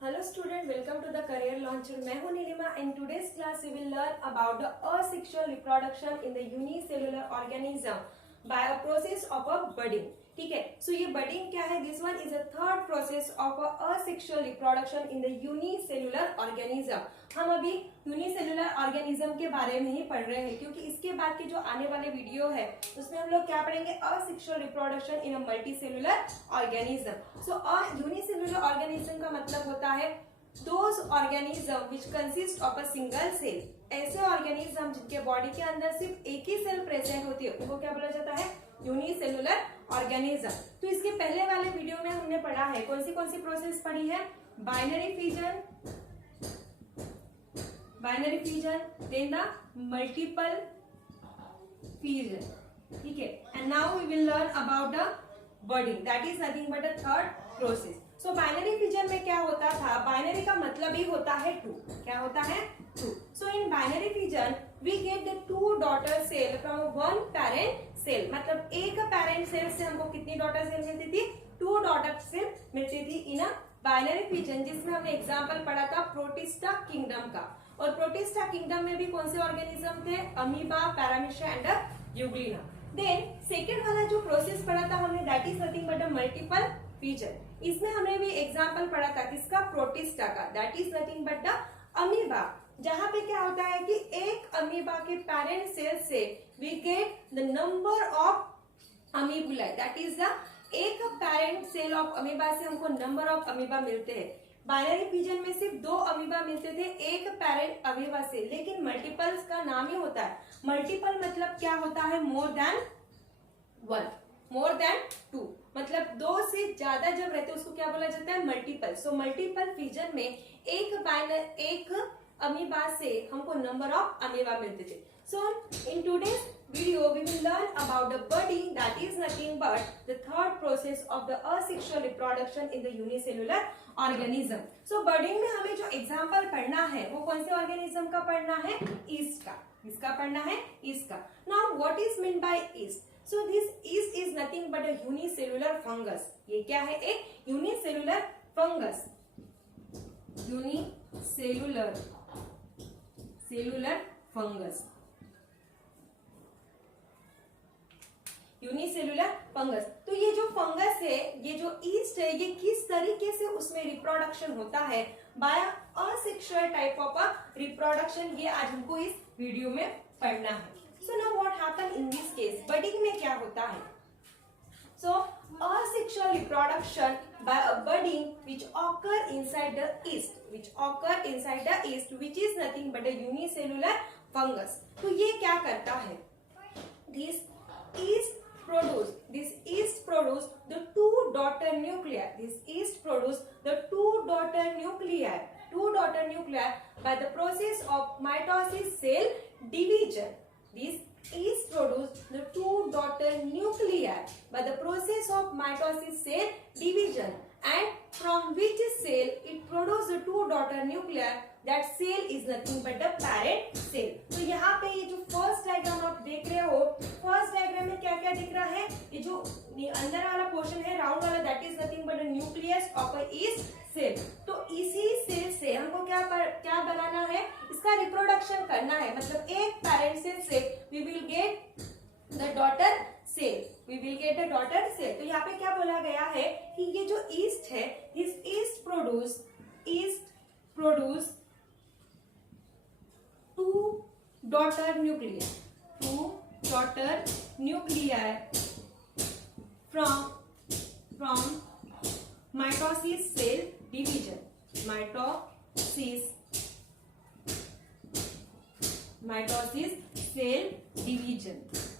Hello student, welcome to the career launcher. मैं हूं Nilima. In today's class we will learn about the asexual reproduction in the unicellular organism by a process of a budding. ठीक है, so ये budding क्या है? This one is a third process of a asexual reproduction in the unicellular organism. हम अभी unicellular organism के बारे में ही पढ़ रहे हैं क्योंकि इसके बाद के जो आने वाले वीडियो है उसमें हम लोग क्या पढ़ेंगे? Asexual reproduction in a multicellular organism. So unicellular organism का मतलब होता है those organism which consist of a single cell. ऐसे ऑर्गेनिज्म जिनके बॉडी के अंदर सिर्फ एक ही सेल प्रेजेंट होती है उनको क्या बोला जाता है? Unicellular organism. तो इसके पहले वाले वीडियो में हमने पढ़ा है कौन सी प्रोसेस पढ़ी है? Binary fission, then the multiple fission. ठीक है, and now we will learn about the budding. That is nothing but a third process. So binary fission में क्या होता था? बाइनरी का मतलब ही होता है टू. क्या होता है? To. So in binary fission we get the two daughter cell from one parent cell. मतलब एक parent cell से हमको कितनी daughter cell मिलती थी? टू daughter cell मिलती थी in a binary fission, जिसमें हमने एग्जाम्पल पढ़ा था प्रोटिस्टा किंगडम का. और प्रोटिस्टा किंगडम में भी कौन से ऑर्गेनिज्म थे? Amoeba, paramecia and euglena. Then second वाला जो प्रोसेस पढ़ा था हमने that is nothing but a multiple fission. इसमें हमने भी एग्जांपल पढ़ा था किसका? प्रोटिस्टा का. That is nothing but the amoeba. जहां पे क्या होता है कि एक अमीबा के पेरेंट सेल से we get the number of amoebulae. That is the एक पेरेंट सेल ऑफ अमीबा से हमको नंबर ऑफ अमीबा मिलते हैं. बाइनरी फिजन में सिर्फ दो अमीबा मिलते थे एक पेरेंट अमीबा से, लेकिन मल्टीपल्स का नाम ही होता है. मल्टीपल मतलब क्या होता है? More than one, more than two. मतलब दो से ज्यादा जब रहते हैं उसको क्या बोला जाता है? मल्टीपल. सो मल्टीपल फिजन में एक अमीबा से हमको नंबर ऑफ अमीबा मिलते थे. So in today's video we will learn about the budding, that is nothing but the third process of the asexual reproduction in the unicellular organism. So budding में हमें जो example पढ़ना है वो कौन से organism का पढ़ना है? Yeast का. किसका पढ़ना है? yeast का. Now what is meant by yeast? So this yeast is nothing but a unicellular fungus. ये क्या है? एक unicellular fungus. Cellular fungus. Unicellular fungus. तो ये जो फंगस है, ये जो ईस्ट है, ये किस तरीके से उसमें रिप्रोडक्शन होता है? Bye asexual type of a reproduction. ये आज हमको इस वीडियो में पढ़ना है. So now what happen in this case? Budding में क्या होता है? सो asexual reproduction by a budding which occur inside the yeast, which is nothing but a unicellular fungus. तो ये क्या करता है? This yeast produce the two daughter nuclei. Two daughter nuclei by the process of mitosis cell division. This yeast produce the two daughter nuclei by the process of mitosis cell division, and from which cell it produce the two daughter nuclei. That cell is nothing but the parent cell. तो यहाँ पे ये जो first diagram आप देख रहे हो, first diagram में क्या क्या दिख रहा है? ये जो अंदर वाला पोर्शन है राउंड वाला, that is nothing but the nucleus of a yeast cell. तो इसी सेल से हमको क्या बनाना है? इसका रिप्रोडक्शन करना है. मतलब एक पेरेंट सेल से we will get the daughter cell. तो यहाँ पे क्या बोला गया है कि ये जो ईस्ट है, this yeast produce two daughter nuclei from mitosis cell division.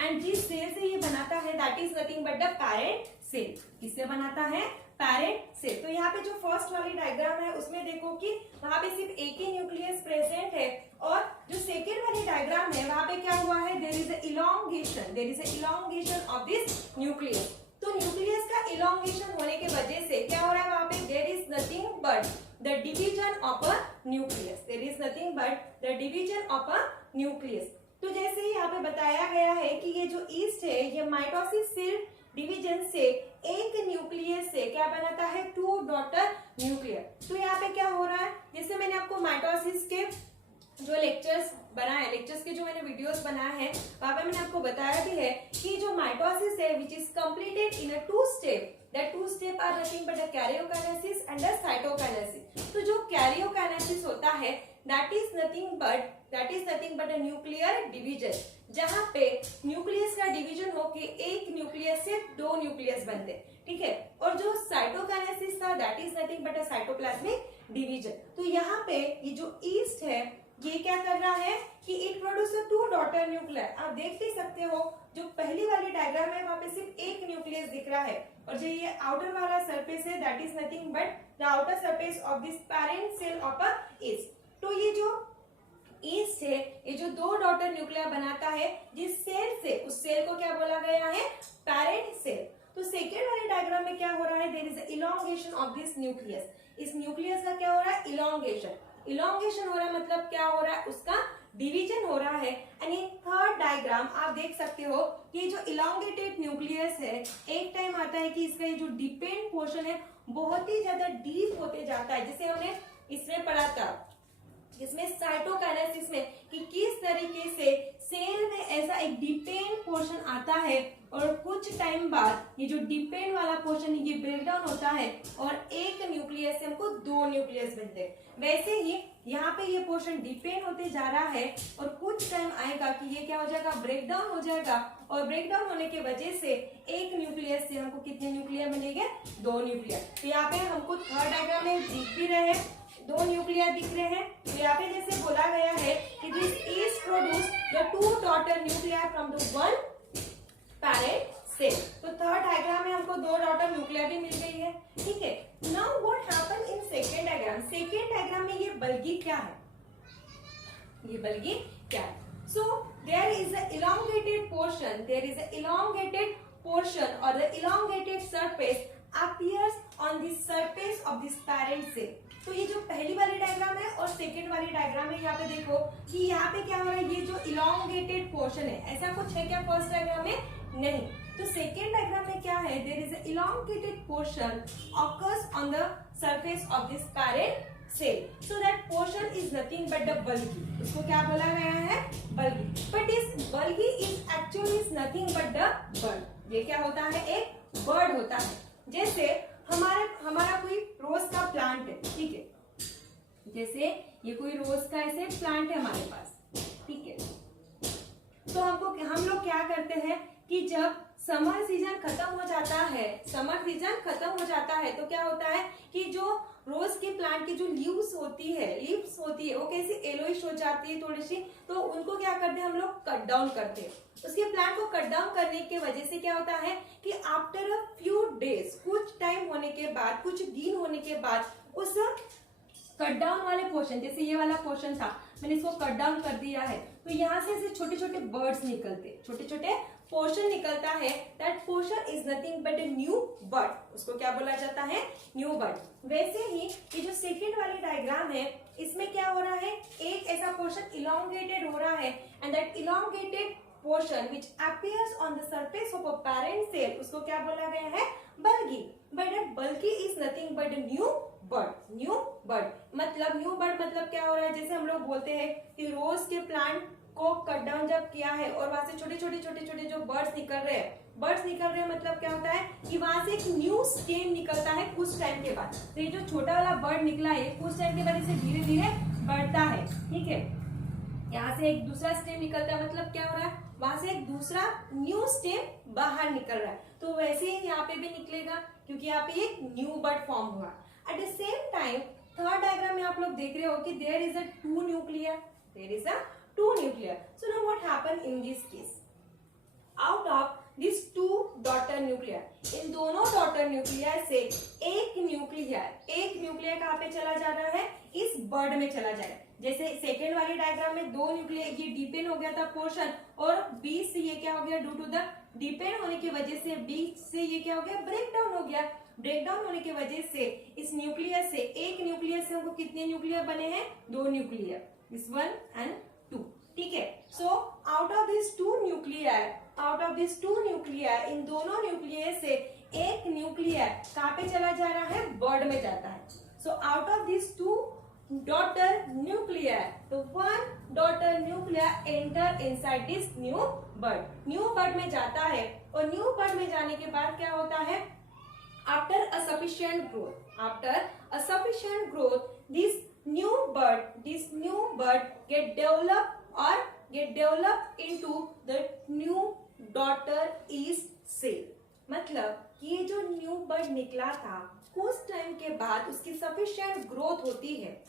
And जिस सेल से ये बनाता है that is nothing but the parent cell. किससे बनाता है? Parent cell. तो यहाँ पे जो फर्स्ट वाली डायग्राम है उसमें देखो कि वहां पे सिर्फ एक ही न्यूक्लियस प्रेजेंट है, और जो सेकेंड वाली डायग्राम है वहां पे क्या हुआ है? There is a elongation of this nucleus. तो न्यूक्लियस का इलोंगेशन होने के वजह से क्या हो रहा है? वहां पे there is nothing but the division of a nucleus. तो जैसे ही यहाँ पे बताया गया है कि ये जो ईस्ट है ये माइटोसिस सेल डिवीजन से एक न्यूक्लियस से क्या बनाता है? Two daughter nuclear. तो यहाँ पे क्या हो रहा है, जैसे मैंने आपको माइटोसिस के जो लेक्चर्स बनाए, लेक्चर्स के जो मैंने वीडियोस बनाए हैं, वहां पे मैंने आपको बताया भी है कि जो माइटोसिस है which is completed in a 2 step, that 2 step are nothing but a karyokinesis and a cytokinesis. तो जो कैरियोकाइनेसिस होता है that is nothing but a nuclear division, जहां पे न्यूक्लियस का डिवीजन होके एक न्यूक्लियस से 2 न्यूक्लियस बनते, ठीक है। और जो साइटोकाइनेसिस था that is nothing but a cytoplasmic division. तो यहाँ पे ये जो ईस्ट है ये क्या कर रहा है कि इट प्रोड्यूसेस 2 डॉटर न्यूक्लियर। आप देख ही सकते हो जो पहली वाली डायग्राम है वहां पे सिर्फ एक न्यूक्लियस दिख रहा है, और जो ये आउटर वाला सरफेस है that is nothing but the outer surface of this parent cell of a yeast. तो ये जो ईस्ट है ये जो 2 डॉटर न्यूक्लियर बनाता है, जिस सेल से उस सेल को क्या बोला गया है, पेरेंट सेल। तो सेकेंड वाले डायग्राम में क्या हो रहा है, there is elongation of this nucleus. इस न्यूक्लियस का क्या हो रहा है, इलोंगेशन हो रहा है, मतलब क्या हो रहा है, उसका डिवीजन हो रहा है। एंड इन थर्ड डायग्राम आप देख सकते हो कि जो इलोंगेटेड न्यूक्लियस है एक टाइम आता है कि इसका ये जो डिपेंड पोर्शन है बहुत ही ज्यादा डीप होते जाता है, जैसे हमने इसमें पढ़ा था इसमें साइटोकाइनेसिस में कि किस तरीके से सेल में ऐसा एक डिपेंड पोर्शन आता है और कुछ टाइम बाद ये जो डिपेंड वाला पोर्शन ये ब्रेक डाउन होता है और एक न्यूक्लियस से हमको 2 न्यूक्लियस बनते हैं। वैसे ही यहाँ पे ये पोर्शन डिपेंड होते जा रहा है और कुछ टाइम आएगा कि ये क्या हो जाएगा, ब्रेक डाउन हो जाएगा, और ब्रेक डाउन होने की वजह से एक न्यूक्लियस से हमको कितने न्यूक्लियर मिलेंगे, 2 न्यूक्लियर। तो यहाँ पे हमको थर्ड डायग्राम में दिख भी रहे हैं 2 न्यूक्लियर दिख रहे हैं। तो यहाँ पे जैसे बोला गया है कि this is produce the 2 daughter nuclear from the 1 parent cell. तो थर्ड डायग्राम में हमको 2 डॉटर न्यूक्लियर भी मिल गई है, ठीक है। Now what happen in second diagram, second diagram में ये बल्गी क्या है, ये बल्गी क्या है। So there is a elongated portion or the elongated surface appears on the surface of this parent cell। तो ये जो पहली वाली डायग्राम है और सेकेंड वाली डायग्राम है, यहाँ पे देखो कि यहाँ पे क्या हो रहा है, ये जो इलोंगेटेड पोर्शन है ऐसा कुछ है क्या फर्स्ट डायग्राम में, नहीं। तो सेकेंड डायग्राम में क्या है, there is a elongated portion occurs on the surface of this parent cell, so that portion is nothing but the bulgy. उसको क्या बोला गया है, bulgy. But this bulgy is actually is nothing but the bud. ये क्या होता है, एक बर्ड होता है। जैसे हमारा कोई रोज का प्लांट है, ठीक है, जैसे ये कोई रोज का ऐसे प्लांट है हमारे पास, ठीक है। तो हम लोग क्या करते हैं कि जब समर सीजन खत्म हो जाता है तो क्या होता है कि जो रोज के प्लांट की जो लीव्स होती है वो कैसी येलोइश हो जाती है थोड़ी सी, तो उनको क्या करते हैं हम लोग, कट डाउन करते हैं। उसके प्लांट को कट डाउन करने की वजह से क्या होता है कि आफ्टर अ फ्यू डेज, कुछ टाइम होने के बाद, कुछ दिन होने के बाद, उस कट डाउन वाले पोर्शन, जैसे ये वाला पोर्शन था मैंने इसको कट डाउन कर दिया है, तो यहाँ से ऐसे छोटे छोटे बर्ड्स निकलते, छोटे छोटे पोर्शन निकलता है। That portion is nothing but a new bird. उसको क्या बोला जाता है, न्यू बर्ड। वैसे ही ये जो सेकेंड वाली डायग्राम है इसमें क्या हो रहा है, एक ऐसा पोर्शन इलोंगेटेड हो रहा है and that elongated portion which appears on the surface of a parent cell, उसको क्या बोला गया है, bulgy. But that bulgy is nothing but a new bird. मतलब क्या हो रहा है, जैसे हम लोग बोलते हैं कि रोज के प्लांट को कट डाउन जब किया है और वहां से छोटे छोटे जो बर्ड्स निकल रहे हैं, मतलब क्या होता है कि वहां से एक न्यू स्टेम निकलता है कुछ टाइम के बाद। तो ये जो छोटा वाला बर्ड निकला है कुछ टाइम के बाद इसे धीरे धीरे बढ़ता है, ठीक है। यहाँ से एक दूसरा स्टेम निकलता है, मतलब क्या हो रहा है, वहां से एक दूसरा न्यू स्टेम बाहर निकल रहा है। तो वैसे ही यहाँ पे भी निकलेगा क्योंकि यहाँ पे एक न्यू बर्ड फॉर्म हुआ। At the same time third diagram में आप लोग देख रहे हो कि there is a 2 nuclear, So now what happened in this case? Out of these 2 daughter nuclei, इन दोनों डॉटर न्यूक्लियर से एक न्यूक्लियर कहाँ पे चला जा रहा है, इस बर्ड में चला जाएगा। जैसे सेकेंड वाली डायग्राम में 2 न्यूक्लियर, ये डिपेंड हो गया था पोर्शन, और बीच से ये क्या हो गया, ड्यू टू द डिपेंड होने की वजह से बीच से ये क्या हो गया, ब्रेक डाउन हो गया। ब्रेक डाउन होने की वजह से इस न्यूक्लियर से, एक न्यूक्लियर से हमको कितने न्यूक्लियर बने हैं, 2 न्यूक्लियर, दिस 1 and 2, ठीक है। So out of this 2 nuclear, इन दोनों न्यूक्लियर से एक न्यूक्लियर कहाँ पे चला जा रहा है, बर्ड में जाता है। So out of these two daughter nuclei, so one daughter nuclei enter inside this new bud. New bud में जाता है और new bud में जाने के बाद क्या होता है? After a sufficient growth, this new bud get developed into the new daughter yeast cell. मतलब कि ये जो न्यू बर्ड निकला था कुछ टाइम के बाद उसकी सफिशिएंट ग्रोथ होती है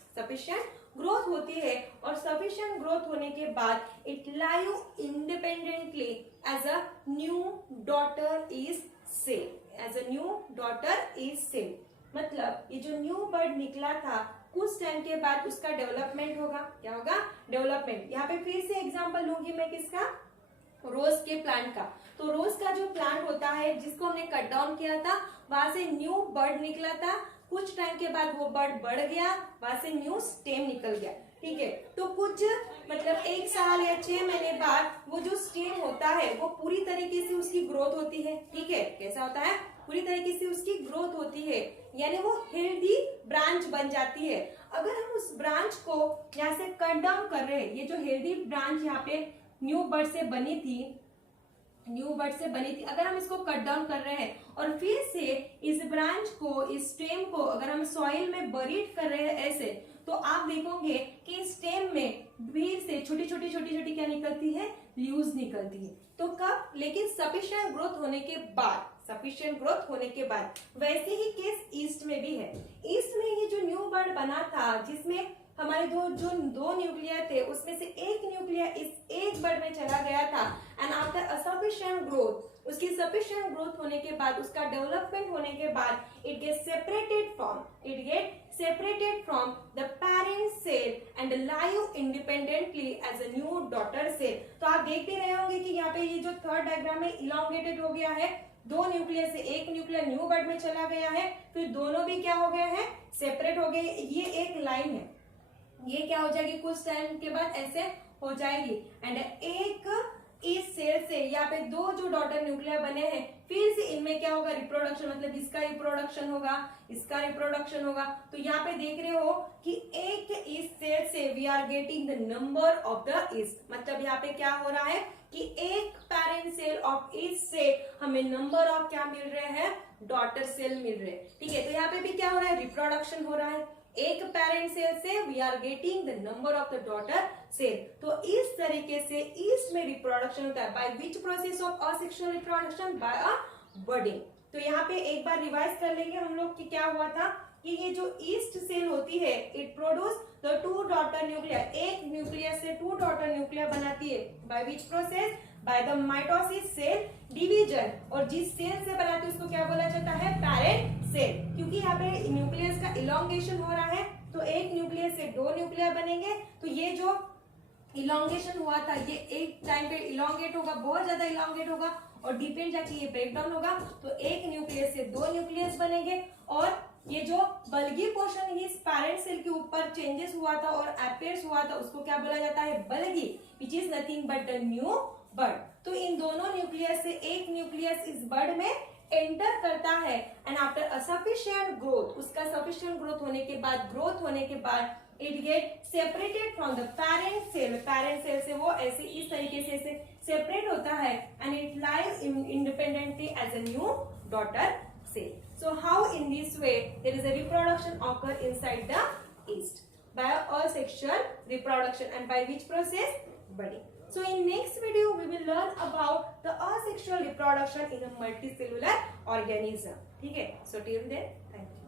और सफिशिएंट ग्रोथ होने के बाद it live independently as a new daughter is cell. मतलब ये जो न्यू बर्ड निकला था कुछ टाइम के बाद उसका डेवलपमेंट होगा. क्या होगा? डेवलपमेंट. यहाँ पे फिर से एग्जांपल लूंगी मैं किसका? रोज के प्लांट का. तो रोज का जो प्लांट होता है जिसको हमने कट डाउन किया था वहां से न्यू बर्ड निकला था. कुछ टाइम के बाद वो बर्ड बढ़ गया, वहां से न्यू स्टेम निकल गया. ठीक है. तो कुछ मतलब 1 साल या 6 महीने बाद वो जो स्टेम होता है वो पूरी तरीके से उसकी ग्रोथ होती है. ठीक है. कैसा होता है? पूरी तरीके से उसकी ग्रोथ होती है, यानी वो हेल्दी ब्रांच बन जाती है. अगर हम उस ब्रांच को यहाँ से कट डाउन कर रहे हैं, ये जो हेल्दी ब्रांच यहाँ पे न्यू बर्ड से बनी थी, अगर हम इसको कट डाउन कर रहे हैं और फिर से इस ब्रांच को, इस स्टेम को अगर हम सॉइल में बरीड कर रहे हैं ऐसे, तो आप देखोगे कि स्टेम में फिर से छोटी छोटी क्या निकलती है? लीव्स निकलती है. तो कब? लेकिन सफिशिएंट ग्रोथ होने के बाद. वैसे ही केस ईस्ट में भी है. ईस्ट में ये जो न्यू बर्ड बना था जिसमें हमारे दो न्यूक्लिया थे, उसमें से एक न्यूक्लिया इस एक बर्ड में चला गया था and after a sufficient growth, उसकी सफिशिएंट ग्रोथ होने के बाद, उसका डेवलपमेंट होने के बाद it get separated from the parent cell and live independently as a new daughter cell. तो आप देख भी रहे होंगे कि यहाँ पे ये जो थर्ड डायग्राम है इलॉन्गेटेड हो गया है. 2 न्यूक्लियस से एक न्यूक्लियर न्यू बर्ड में चला गया है, फिर दोनों भी क्या हो गए हैं? सेपरेट हो गए. ये एक लाइन है, ये क्या हो जाएगी? कुछ टाइम के बाद ऐसे हो जाएगी. एंड एक इस सेल से यहाँ पे 2 जो डॉटर न्यूक्लिया बने हैं, फिर से इनमें क्या होगा? रिप्रोडक्शन. मतलब इसका रिप्रोडक्शन होगा. तो यहाँ पे देख रहे हो कि एक इस सेल से we are getting the number of the yeast. मतलब यहाँ पे क्या हो रहा है कि एक पेरेंट सेल ऑफ ईस्ट से हमें नंबर ऑफ क्या मिल रहे हैं? डॉटर सेल मिल रहे हैं. ठीक है. तो यहाँ पे भी क्या हो रहा है? रिप्रोडक्शन हो रहा है. एक पेरेंट सेल से we are getting the number of the daughter cell. तो इस तरीके से ईस्ट में रिप्रोडक्शन होता है. By which process of asexual reproduction? By a budding. तो यहाँ पे एक बार रिवाइज कर लेंगे हम लोग कि क्या हुआ था कि ये जो ईस्ट सेल होती है it produce the 2 daughter nuclei. एक न्यूक्लियस से 2 डॉटर न्यूक्लिया बनाती है. By which process? By the mitosis cell division. और जिस सेल से बनाती है उसको क्या बोला जाता है? Parent cell. क्योंकि यहाँ पे न्यूक्लियस का इलॉन्गेशन हो रहा है तो एक न्यूक्लियस से 2 न्यूक्लिया बनेंगे. तो ये जो इलॉन्गेशन हुआ था ये एक टाइम पे इलॉन्गेट होगा, बहुत ज्यादा इलॉन्गेट होगा और डिपेंड जाके ये ब्रेक डाउन होगा. तो एक न्यूक्लियस से 2 न्यूक्लियस बनेंगे और ये जो बल्गी पोर्शन इस पेरेंट सेल के ऊपर चेंजेस हुआ था और अपीयर्स हुआ था उसको क्या बोला जाता है? Bulgy, which is nothing but the new bird. तो इन दोनों न्यूक्लियस से एक न्यूक्लियस इस बर्ड में एंटर करता है and after a sufficient growth, उसका सफिशिएंट ग्रोथ होने के बाद it get separated from the parent cell से वो ऐसे इस तरीके से सेपरेट होता है and it live independently as a new daughter cell. So how in this way there is a reproduction occur inside the yeast by asexual reproduction and by which process? Budding. So in next video we will learn about the asexual reproduction in a multicellular organism. ठीक है? So till then, thank you.